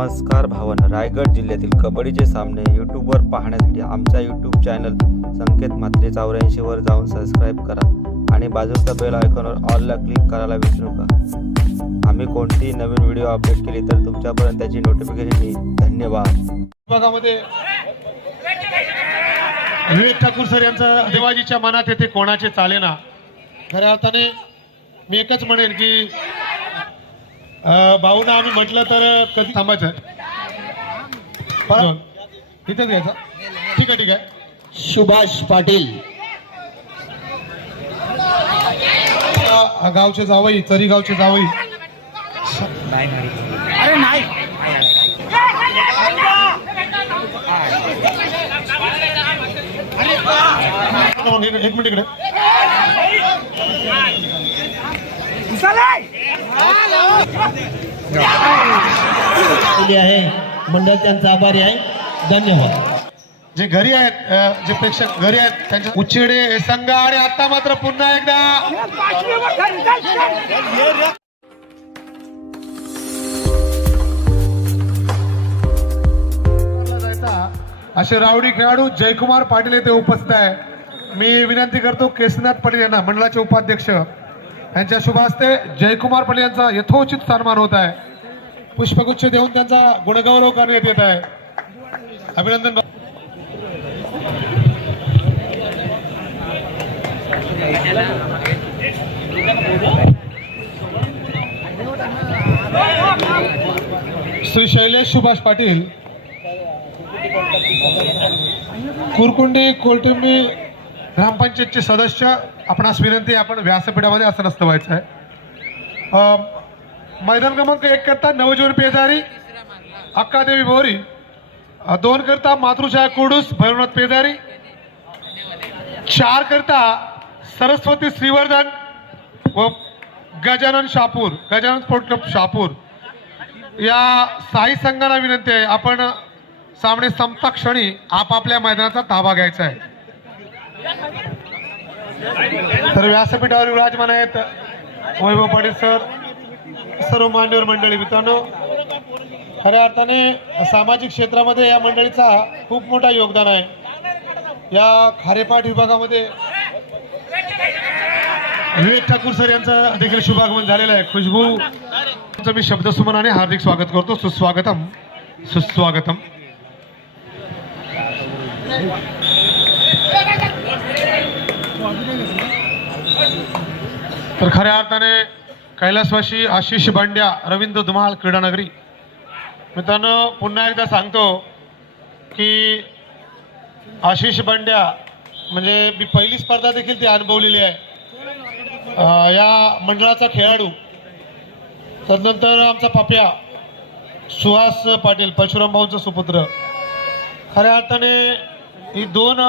नमस्कार भावन. रायगड जिल्ह्यातील कबड्डीचे सामने यूट्यूबवर पाहण्यासाठी आमच्या यूट्यूब चॅनल संकेत मात्रे चौऱ्याऐंशीवर जाऊन सबस्क्राईब करा आणि बाजूच्या बेल आयकॉनवर ऑलला क्लिक करायला विसरू नका. आम्ही कोणतीही नवीन व्हिडिओ अपडेट केली तर तुमच्यापर्यंत त्याची नोटिफिकेशन येईल. धन्यवाद. विभागामध्ये विवेक ठाकूर सर यांचा देवाजीच्या मनात येथे कोणाचे चालेना. खऱ्या अर्थाने मी एकच म्हणेन की भाऊना आम्ही म्हटलं तर कधी थांबायचं तिथेच घ्यायचं. ठीक आहे ठीक आहे. सुभाष पाटील. गावचे जावई तरी गावचे जावई. एक एक मिनिट इकडे. आहे. मंडळ त्यांचा आभारी आहे. धन्यवाद. जे घरी आहेत जे प्रेक्षक घरी आहेत त्यांच्या उच्चेडे हे संघ आणि आता मात्र पुन्हा एकदा. असे रावडी खेळाडू जयकुमार पाटील येथे उपस्थित आहे. मी विनंती करतो केशनाथ पाटील यांना मंडळाचे उपाध्यक्ष. यांच्या शुभास्ते जयकुमार पटेल यांचा यथोचित सन्मान होत आहे. पुष्पगुच्छ देऊन त्यांचा गुणगौरव करण्यात येत आहे. अभिनंदन श्री शैलेश सुभाष पाटील. कुरकुंडी कोलटुंबी ग्रामपंचायतचे सदस्य आपणास विनंती आपण व्यासपीठामध्ये असं नसतं व्हायचं आहे. मैदान क्रमांक एक करता नवजीवन पेजारी अक्कादेवी बोरी दोन करता मातृछाया कुडूस भैरवनाथ पेजारी. चार करता सरस्वती श्रीवर्धन व गजानन शापूर गजानन स्पोर्ट क्लब शापूर. या साई संघाला विनंती आहे आपण सामने संपता क्षणी आपापल्या मैदानाचा ताबा घ्यायचा आहे. तर व्यासपीठावर विराजमान आहेत वैभव पाटील सर सर्व मान्यवर मंडळी मित्रांनो खऱ्या अर्थाने सामाजिक क्षेत्रामध्ये या मंडळीचा खूप मोठा योगदान आहे. या खारेपाट विभागामध्ये विवेक ठाकूर सर यांचं देखील शुभागमन झालेलं आहे. खुशबू मी शब्दसुमनाने हार्दिक स्वागत करतो. सुस्वागतम. सुस्वागतम. तर खऱ्या अर्थाने कैलासवाशी आशिष बांड्या रवींद्र धुमाल क्रीडानगरी. मित्रांनो पुन्हा एकदा सांगतो की आशिष बांड्या म्हणजे मी पहिली स्पर्धा देखील ती अनुभवलेली आहे. या मंडळाचा खेळाडू तदनंतर आमचा पाप्या सुहास पाटील परशुराम भाऊंचा सुपुत्र. खऱ्या अर्थाने ही दोन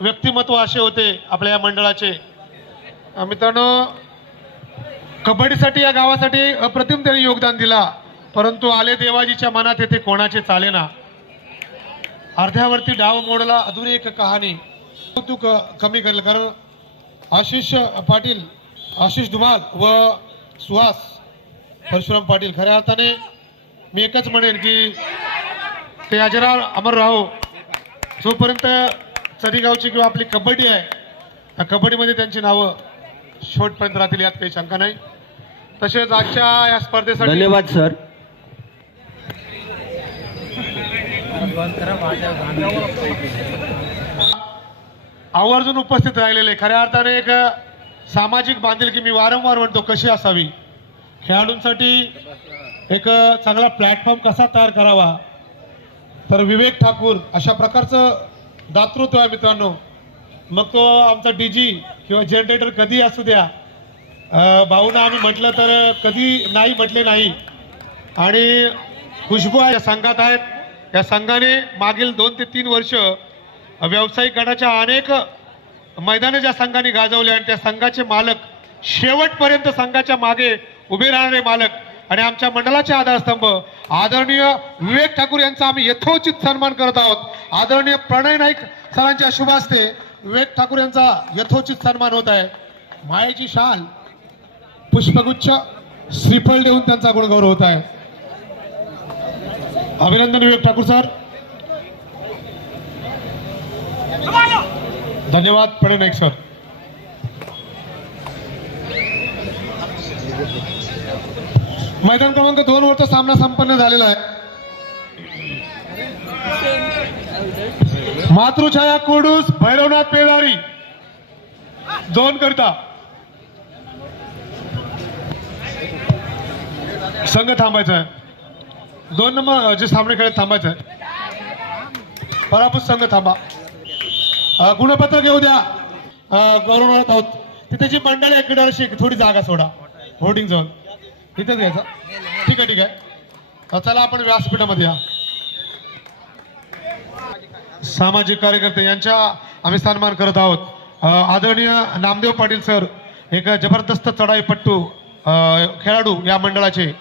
व्यक्तिमत्व असे होते आपल्या या मंडळाचे. मित्रांनो कबड्डीसाठी या गावासाठी अप्रतिम त्यांनी योगदान दिला. परंतु आले देवाजीच्या मनात येथे कोणाचे चालेना अर्ध्यावरती डाव मोडला अजून एक कहाणी. कौतुक कमी करेल. कारण आशिष पाटील आशिष धुमाल व सुहास परशुराम पाटील खऱ्या अर्थाने मी एकच म्हणेन की ते अजरार अमर राहो जोपर्यंत चरीगावची किंवा आपली कबड्डी आहे त्या कबड्डीमध्ये त्यांची नावं शेवटपर्यंत राहतील यात काही शंका नाही. तसेच आजच्या या स्पर्धेसाठी धन्यवाद सर. आवर्जून उपस्थित राहिलेले. खऱ्या अर्थाने एक सामाजिक बांधिलकी मी वारंवार म्हणतो कशी असावी? खेळाडूंसाठी एक चांगला प्लॅटफॉर्म कसा तयार करावा? तर विवेक ठाकूर अशा प्रकारचं दातृत्व आहे मित्रांनो. मग तो आमचा डीजी किंवा जनरेटर कधी असू द्या. भाऊना आम्ही म्हटलं तर कधी नाही म्हटले नाही. आणि खुशबू या संघात आहेत. या संघाने मागील दोन ते तीन वर्ष व्यावसायिक गटाच्या अनेक मैदानं ज्या संघाने गाजवले आणि त्या संघाचे मालक शेवटपर्यंत संघाच्या मागे उभे राहणारे मालक आणि आमच्या मंडळाचे आधारस्तंभ आदरणीय विवेक ठाकूर यांचा आम्ही यथोचित सन्मान करत आहोत. आदरणीय प्रणय नाईक सरांच्या शुभ विवेक ठाकूर यांचा यथोचित सन्मान होत आहे. मायेची शाल पुष्पगुच्छ श्रीफळ देऊन त्यांचा गुणगौरव होत आहे. अभिनंदन विवेक ठाकूर सर. धन्यवाद प्रणय नाईक सर. मैदान क्रमांक दोन वरचा सामना संपन्न झालेला आहे. मातृछाया कोडूस भैरवनाथ पेदारी दोन करता. संघ थांबायचा आहे. दोन नंबर जे सामने खेळत थांबायचं आहे. पराभूत संघ थांबा. गुणपत्र घेऊ द्या. गौरवनाथ आहोत. तिथे जी मंडळी आहे थोडी जागा सोडा. होर्डिंग झोन तिथेच घ्यायचं. ठीक आहे ठीक आहे. चला आपण व्यासपीठामध्ये या. सामाजिक कार्यकर्ते यांच्या आम्ही सन्मान करत आहोत. आदरणीय नामदेव पाटील सर एक जबरदस्त चढाईपट्टू खेळाडू या मंडळाचे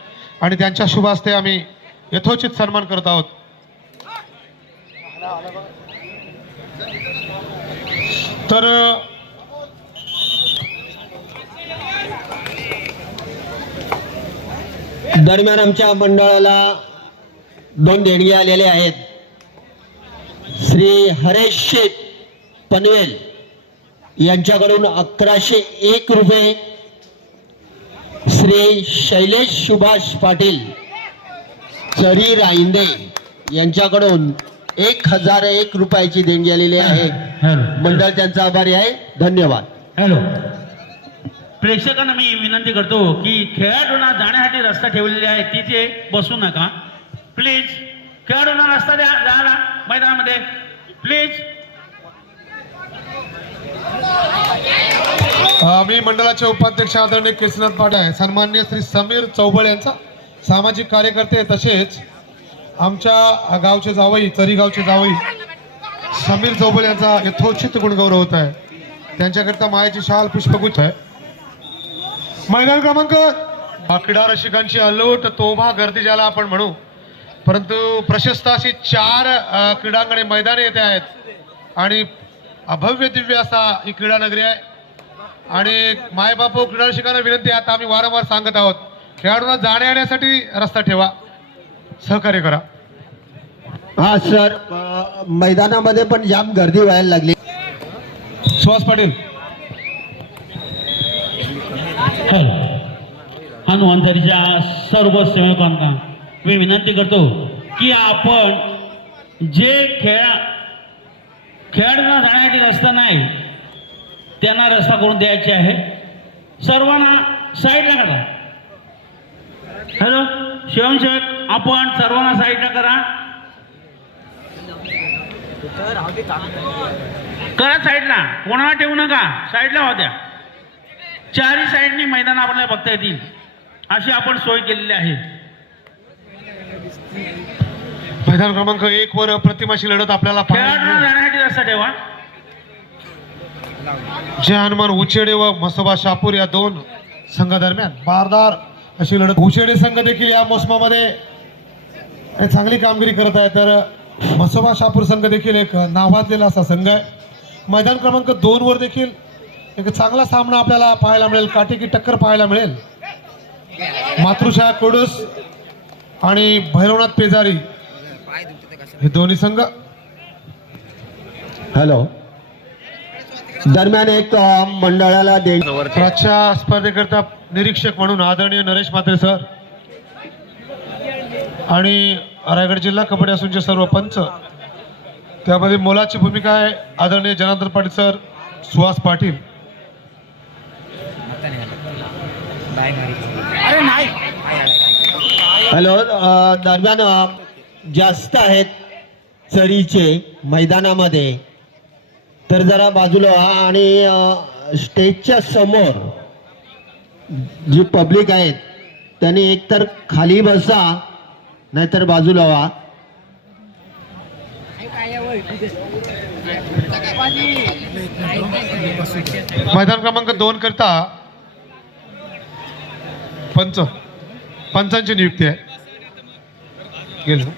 आणि त्यांच्या शुभ हस्ते आम्ही यथोचित सन्मान करत आहोत. तर दरम्यान आमच्या मंडळाला दोन देणगी आलेले आहेत. श्री हरेश शेठ पनवेल यांच्याकडून अकराशे एक रुपये श्री शैलेश सुभाष पाटील चरी राईंदे यांच्याकडून एक हजार एक रुपयाची देणगी आलेली आहे. मंडळ त्यांचा आभारी आहे. धन्यवाद. हॅलो. प्रेक्षकांना मी विनंती करतो की खेळाडूंना जाण्यासाठी रस्ता ठेवलेले आहे. तिथे बसू नका. प्लीज खेळाडूंना रस्ता द्या मैदानामध्ये. प्लीज मी मंडळाचे उपाध्यक्ष आदरणीय केशनाथ पाटील आहे. सन्मान्य श्री समीर चौबळ यांचा सामाजिक कार्यकर्ते तसेच आमच्या गावचे जावई तरीगावचे जावई समीर चौबळ यांचा यथोचित गुणगौरव होत आहे. त्यांच्याकरता मायाची शाल पुष्पगुच्छ आहे. मैदान क्रमांक क्रीडा रसिकांची अलोट तोभा गर्दी ज्याला आपण म्हणू परंतु प्रशस्त अशी चार क्रीडांगणे मैदाने येथे आहेत. आणि अभव्य दिव्य असा ही क्रीडा नगरी आहे. आणि मायबापू क्रीडा रसिकांना विनंती आहे. आता आम्ही वारंवार सांगत आहोत. खेळाडूंना जाण्या येण्यासाठी रस्ता ठेवा. सहकार्य करा. हा सर. मैदानामध्ये पण जाम गर्दी व्हायला लागली. सुहास पाटील. हॅलो हनुमंतरीच्या सर्व सेवकांना मी विनंती करतो की आपण जे खेळा खेळाडूंना जाण्यासाठी रस्ता नाही त्यांना रस्ता करून द्यायचे आहे. सर्वांना साईडला करा. हॅलो स्वयंसेवक आपण सर्वांना साईडला करा. करा साईडला. कोणाला ठेवू नका? साईडला होत्या. चारही साईडनी मैदान आपल्याला बघता येतील. अशी आपण सोय केलेली आहे. मैदान क्रमांक एक वर प्रतिमाशी लढत आपल्याला ठेवा. जय हनुमान उचेडे व मसोबा शापूर या दोन संघादरम्यान बारदार अशी लढत. उचेडे संघ देखील या मोसमामध्ये एक चांगली कामगिरी करत आहे तर मसोबा शापूर संघ देखील एक नावाजलेला असा संघ आहे. मैदान क्रमांक दोन वर देखील एक चांगला सामना आपल्याला पाहायला मिळेल. काटेकी टक्कर पाहायला मिळेल. मातृशाळा कोडूस आणि भैरवनाथ पेजारी. हे दोन्ही संघ. हॅलो. दरम्यान एक मंडळाला आजच्या स्पर्धेकरता निरीक्षक म्हणून आदरणीय नरेश म्हात्रे सर आणि रायगड जिल्हा कबड्डी असूनचे सर्व पंच. त्यामध्ये मोलाची भूमिका आहे. आदरणीय जनार्दन पाटील सर सुहास पाटील. हॅलो दरम्यान जास्त आहेत चरीचे मैदानामध्ये. तर जरा बाजूला आणि स्टेजच्या समोर जी पब्लिक आहेत त्यांनी एकतर खाली बसा नाहीतर बाजूला व्हा. मैदान क्रमांक दोन करता पंच. पंचांची नियुक्ती आहे. गेलो.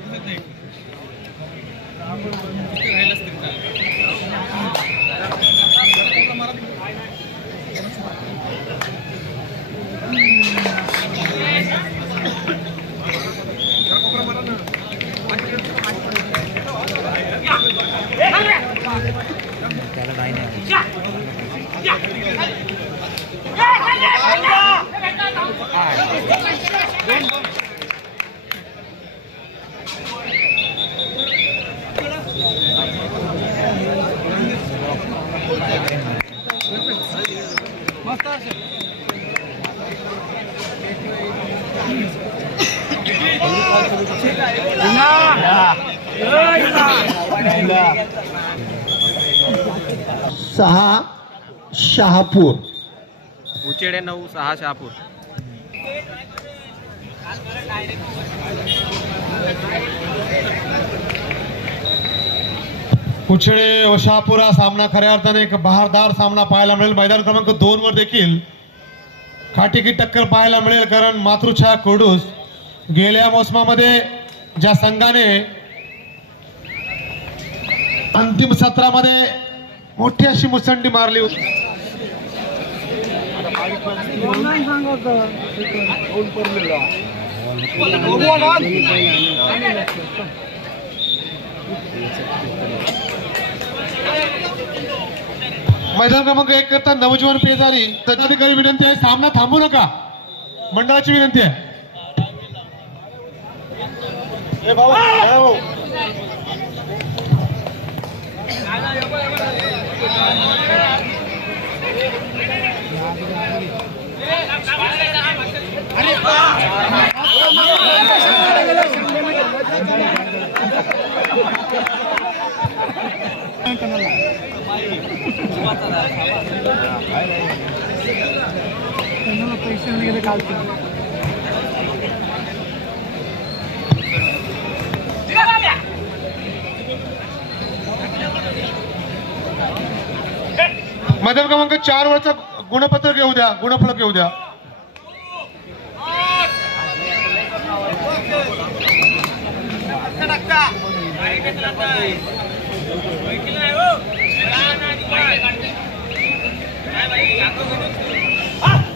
सहा शहापूर. उचेडे नऊ सहा शहापूर. कुचळे व शहापुरा सामना खऱ्या अर्थाने एक बहारदार सामना पाहायला मिळेल. मैदान क्रमांक दोन वर देखील खाटीकी टक्कर पाहायला मिळेल कारण मातृछाया कोडूस गेल्या मोसमामध्ये ज्या संघाने अंतिम सत्रामध्ये मोठी अशी मुसंडी मारली होती. मैदान क्रमांक एक करता नवजीवन पेजारी. तज्ञाधिकारी विनंती आहे सामना थांबू नका. मंडळाची विनंती आहे. ए भाऊ, ए भाऊ. क्रमांक चार वरचा गुणपत्रक घेऊ द्या गुणफलक येऊ द्या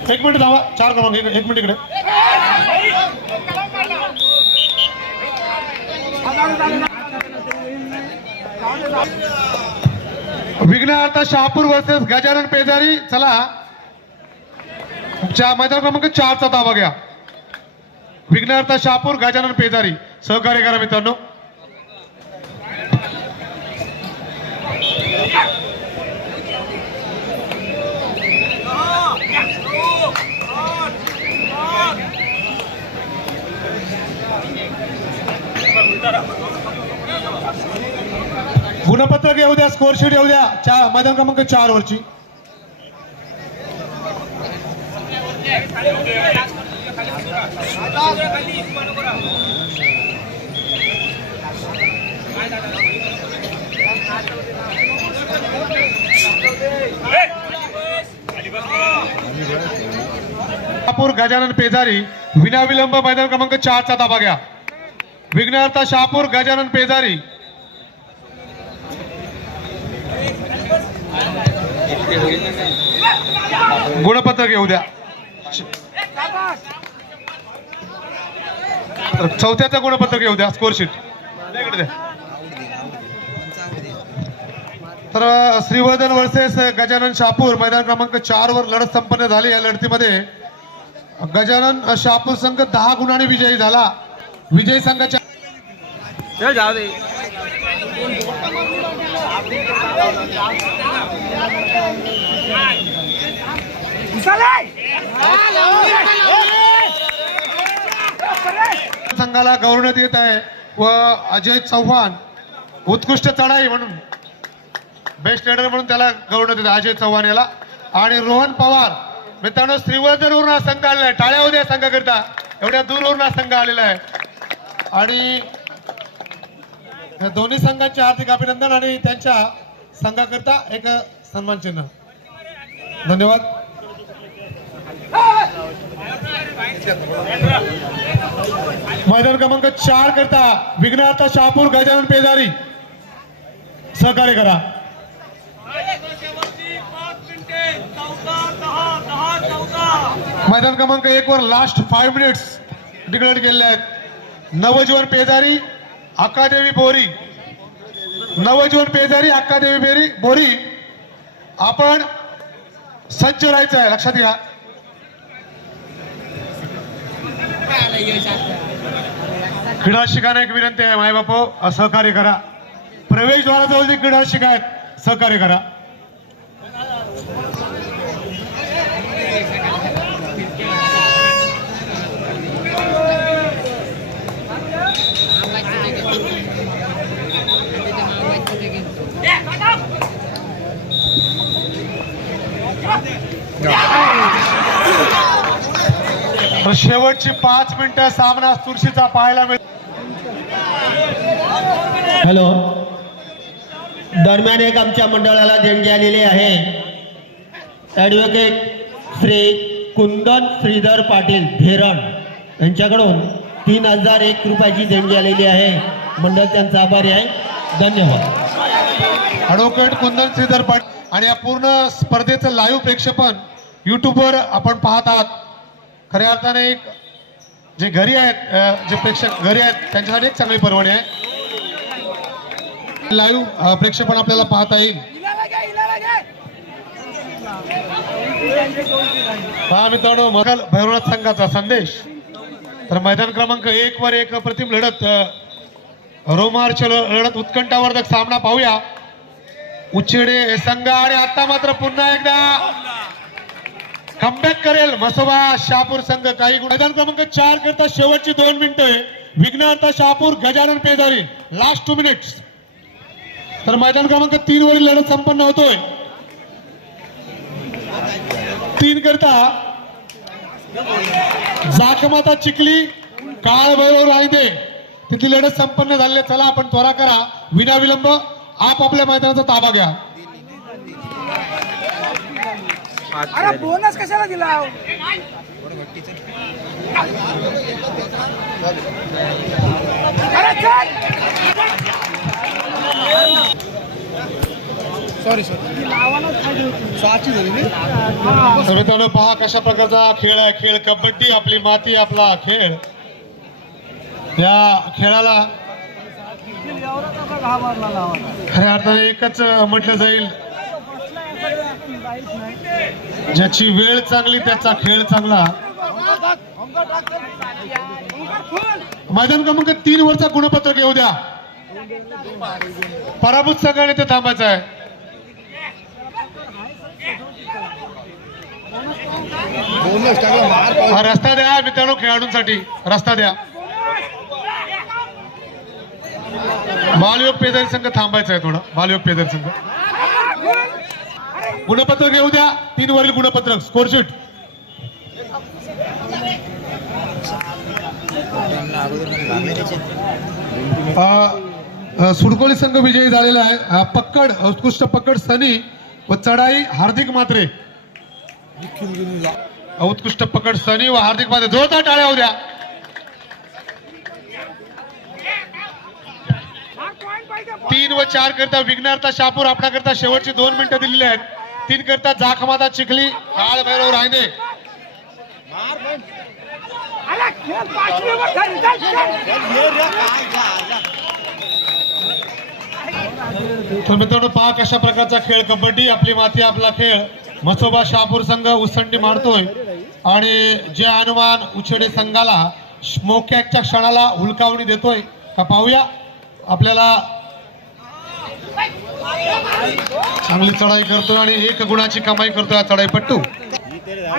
एक मिनिट धावा चार क्रमांक एक एक मिनिट इकडे विघ्नहर्ता शहापूर वर्सेस गजानन पेजारी. चला. मैदान क्रमांक चारचा दावा घ्या. विघ्नहर्ता शहापूर गजानन पेजारी. सहकार्य करा मित्रांनो. गुणपत्रक येऊ द्या स्कोरशीट येऊ द्या. चार मैदान क्रमांक चार वरची. शहापूर गजानन पेजारी विनाविलंब मैदान क्रमांक चारचा ताबा घ्या. विघ्नहर्ता शहापूर गजानन पेजारी गुणपत्रक येऊ द्या. चौथ्याचं गुणपत्रक येऊ द्या स्कोरशीट. तर श्रीवर्धन वर्सेस गजानन शापूर मैदान क्रमांक चार वर लढत संपन्न झाली. या लढतीमध्ये गजानन शापूर संघ दहा गुणांनी विजयी झाला. विजयी संघाच्या संघाला गौरवण्यात येत आहे. व अजय चव्हाण उत्कृष्ट चढाई म्हणून. बेस्ट रेडर म्हणून त्याला गौरवण्यात येत अजय चव्हाण याला. आणि रोहन पवार. मित्रांनो श्रीवर्धनवरून हा संघ आलेला आहे. टाळ्या उद्या संघाकरिता. एवढ्या दूरवरून हा संघ आलेला आहे. आणि या दोन्ही संघांचे हार्दिक अभिनंदन आणि त्यांच्या संघाकरता एक सन्मान चिन्ह. धन्यवाद. मैदान क्रमांक चार करता विघ्नार्थ शहापूर गजानन पेजारी. सहकार्य करा. मैदान क्रमांक एक वर लास्ट फाईव्ह मिनिट्स डिक्लेअर केलेले आहेत. नवजीवन पेजारी अक्कादेवी बोरी. नवजीवन पेजारी अक्कादेवी बेरी बोरी. आपण सज्ज राहायचं आहे लक्षात घ्या. क्रीडा शिकायला एक विनंती आहे मायबापो सहकार्य करा. प्रवेशद्वाराजवळ जे क्रीडा शिकायत सहकार्य करा. शेवटची पाच मिनिटं सामना चुरशीचा पाहायला मिळतो हॅलो. दरम्यान एक आमच्या मंडळाला देणगी आलेली आहे. ॲडव्होकेट श्री कुंदन श्रीधर पाटील धेरण यांच्याकडून तीन हजार एक रुपयाची देणगी आलेली आहे. मंडळ त्यांचा आभारी आहे. धन्यवाद. ॲडव्होकेट कुंदन श्रीधर पाटील आणि या पूर्ण स्पर्धेचं लाईव्ह प्रेक्षेपण युट्यूबवर आपण पाहत आहात. खऱ्या अर्थाने एक जे घरी आहेत जे प्रेक्षक घरी आहेत त्यांच्यासाठी एक चांगली पर्वणी आहे. लाईव्ह प्रेक्षेपण आपल्याला पाहता येईल. पहा मित्रांनो मकाल भैरवनाथ संघाचा संदेश. तर मैदान क्रमांक एक वर एक प्रतिम लढत रोमार्च ल- लढत उत्कंठावर्धक सामना पाहूया. उच्चेडे संघ आणि आता मात्र पुन्हा एकदा कमबॅक करेल मसोबा शहापूर संघ. काही गुण मैदान क्रमांक चार करता शेवटची दोन मिनिटं Vighnaharta Shahapur Gajanan Pejari. Last two minutes तर मैदान क्रमांक तीन वरील लढत संपन्न होतोय. तीन करता जाखमाता चिखली काळ भैरव राहिते तिथली लढत संपन्न झाली चला आपण त्वरा करा. विना विलंब आपापल्या मैदानाचा ताबा घ्या. अरे बोनस कशाला दिला? सॉरी सॉरी तर मित्रांनो पहा कशा प्रकारचा खेळ आहे. खेळ कबड्डी आपली माती आपला खेळ. या खेळाला खऱ्या अर्थाने एकच म्हटलं जाईल. ज्याची वेळ चांगली त्याचा खेळ चांगला. मैदान क्रमांक तीन वरचा गुणपत्र घेऊ द्या. पराभूत संघाने ते थांबायचं आहे. रस्ता द्या मित्रांनो खेळाडूंसाठी. रस्ता द्या. बालयोग पेदर संघ थांबायचा आहे थोडा. बालयोग पेदर संघ. गुणपत्रक येऊ द्या. तीन वरील गुणपत्रक स्कोरशीट सुडकोळी संघ विजयी झालेला आहे. पक्कड उत्कृष्ट पक्कड सनी व चढाई हार्दिक मात्रे. उत्कृष्ट पकड सनी व हार्दिक मात्रे. जोरदार टाळ्या होऊ द्या. तीन व चार करता विघ्नार्था शापूर आपल्या शेवटची दोन मिनिटं दिलेली आहेत. तीन करता जाखमाता चिखली काळ भैरव चल. तर मित्रांनो पहा कशा प्रकारचा खेळ. कबड्डी आपली माती आपला खेळ. मसोबा शहापूर संघ उसंडी मारतोय. आणि जे अनुमान उछेडे संघाला मोक्याच्या क्षणाला हुलकावणी देतोय. का पाहूया? आपल्याला चांगली चढाई करतोय आणि एक गुणाची कमाई करतोय हा चढाईपट्टू.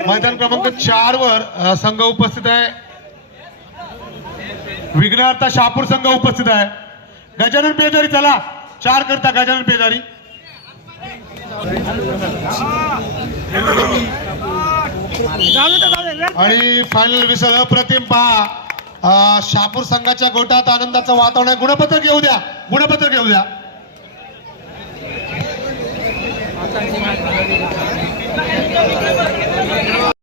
मैदान क्रमांक चार वर संघ उपस्थित आहे. विघ्नार्था शहापूर संघ उपस्थित आहे. गजानन पेजारी चला. चार करता गजानन पेजारी आणि फायनल विसर अप्रतिम पहा. शहापूर संघाच्या गोटात आनंदाचं वातावरण आहे. गुणपत्रक घेऊ द्या. गुणपत्रक घेऊ द्या. よろしくお願いします。